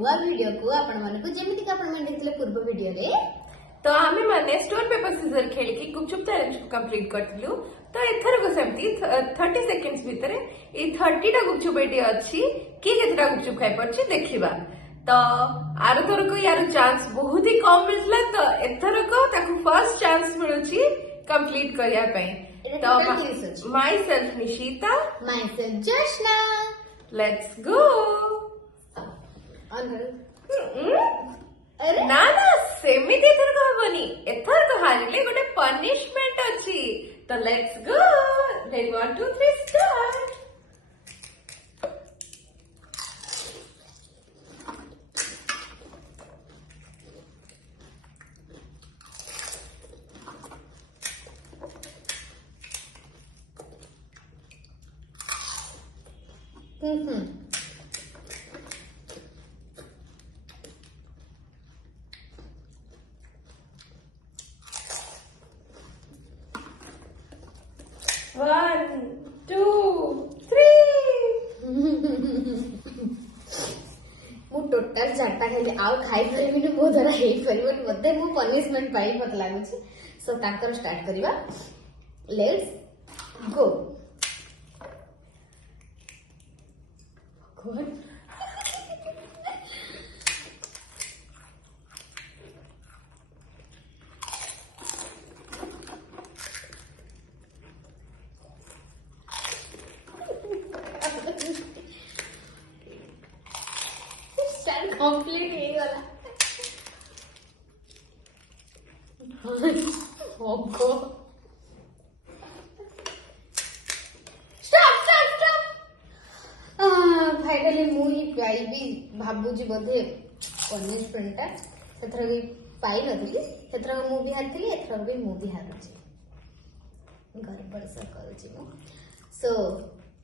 नुआ वीडियो को आपण मानकु जेमिति का आपण देखले पूर्व वीडियो रे तो आमे माने स्टोन पेपर सीजर खेल की गुपचुप चैलेंज को कंप्लीट करथिलु। तो एथर को सेमती 30 सेकंड्स भीतर ए 30 टा गुपचुप एटी अछि कि केतरा गुपचुप खाइ परछि देखिबा। तो आर थर को यार चांस बहुत ही कम मिलला तो एथर को ताकू फर्स्ट चांस मिलुछि कंप्लीट करिया पई। तो myself Nishita, myself Jashna, let's go. अरे ना ना सेमिति एथर को हबनी, एथर को हारिले गोटे पनिशमेंट अछि। तो let's go, ready 1 2 3 start. One, two, three. मु टोटल चारटा खाली आउ खाई परिबिनी मो द्वारा हेई परिबन मते मु पनिशमेंट पाई मत लागुछि। सो ताकर स्टार्ट करिबा, लेट्स गो। कौन कंप्लीट हो गला। ओगो स्टॉप स्टॉप स्टॉप। फाइनली मु ही पाइबी भाबुजी बोधे पनिशमेंट सेथरा भी पाई नथली। सेथरा मु भी हारथली, एथरा भी मु भी हारछि। गड़बड़ सा करूछि मु। सो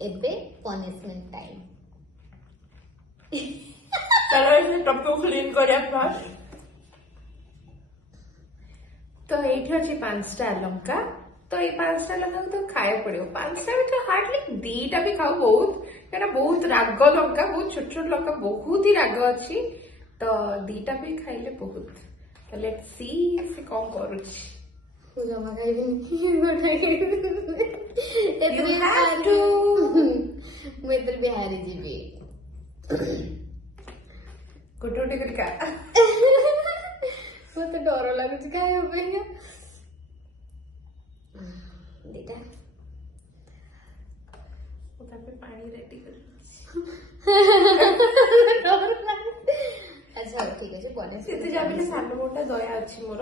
एबे पनिशमेंट टाइम। चलो इसे टप को क्लीन करिया फास्ट। तो एठी अछि 5टा लंका। तो ये 5टा लंका तो खाए पड़ियो। 5टा भी तो हार्डली 2टा भी खाओ बहुत, कारण बहुत राग लंका, बहुत छोट छोट लंका, बहुत ही राग अछि। तो 2टा भी खाइले बहुत। तो लेट्स सी से कौन करूछि। जमा खाइबी You have to. मु एतर बिहारी जीबी। गुटुटी का मते डर लागुछि काय होबे। देटा उता पे पानी रेडी कर। अच्छा ठीक अछि बने से जाबे सानो मोटा दया अछि मोर।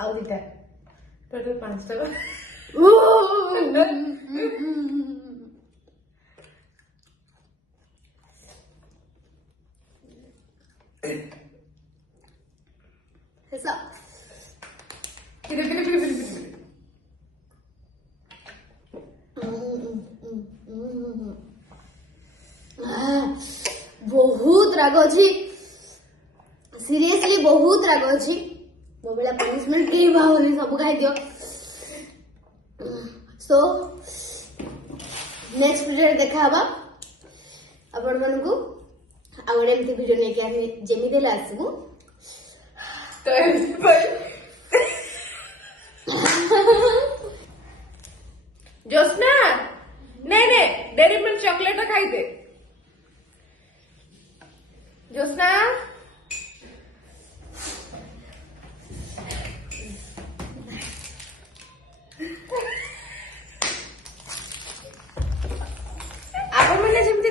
आउ दिटा टोटल 5टा। ऐसा बहुत राग अछि, सीरियसली बहुत राग अछि। मो बेला पनिशमेंट के भावनी सब खाई दियो। सो नेक्स्ट वीडियो देखा हबा आपण मानकु आ गोटे एमती वीडियो ने के आमी जेमी देला आसीबु। तो जोस्ना नहीं नहीं डेरी मिल्क चॉकलेट खाई दे। जोस्ना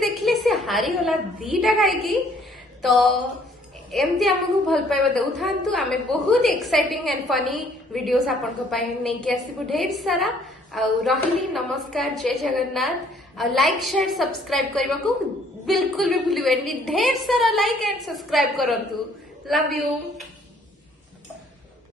देखिले से हारी गला 2टा खाई। तो एमती हमको भल पाइबा देउथांतु। आमे बहुत एक्साइटिंग एंड फनी वीडियोस आपन को पाइ नै के आसीबु ढेर सारा। आ रहिली नमस्कार, जय जगन्नाथ। आ लाइक शेयर सब्सक्राइब करबा को बिल्कुल भी भूलिबेनी। ढेर सारा लाइक एंड सब्सक्राइब करंतु। Love you.